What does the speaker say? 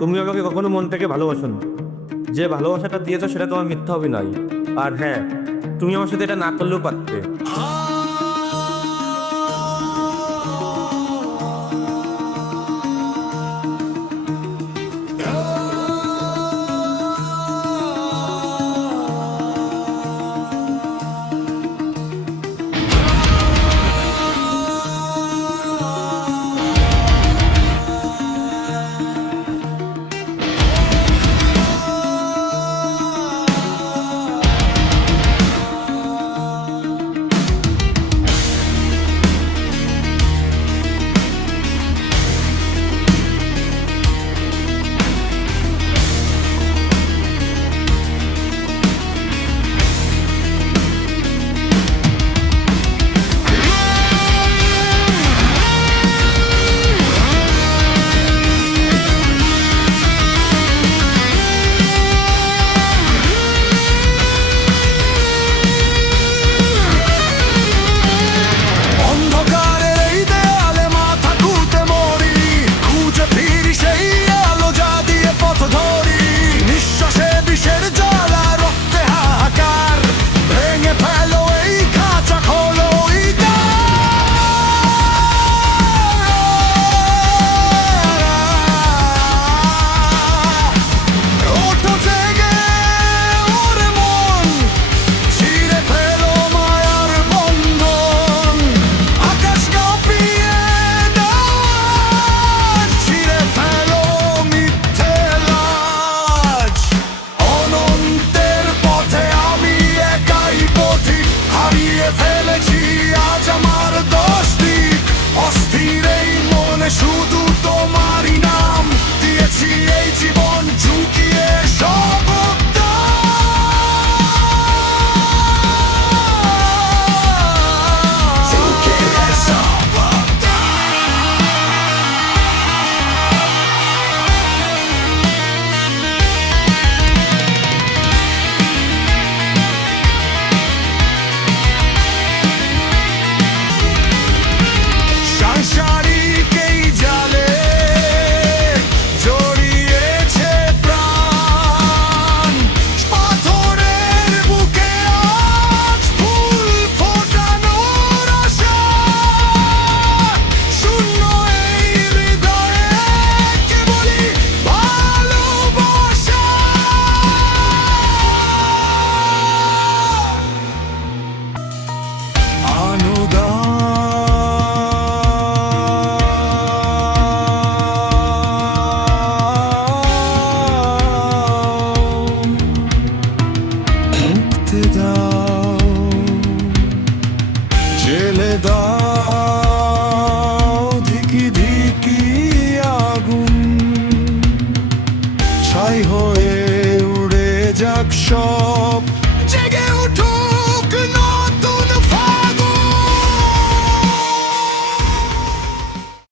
তুমি আমাকে কখনো মন থেকে ভালোবাসোনি। যে ভালোবাসাটা দিয়েছো সেটা তোমার মিথ্যা অভিনয়। আর হ্যাঁ, তুমি আমার সাথে এটা না করলেও পারতে। শুধু তোমারই নাম দিয়েছি এই জীবন ঝুঁকিয়ে সব জেলে দাও ধিকি ধিকি আগুন ছাই হয়ে উড়ে যাক সব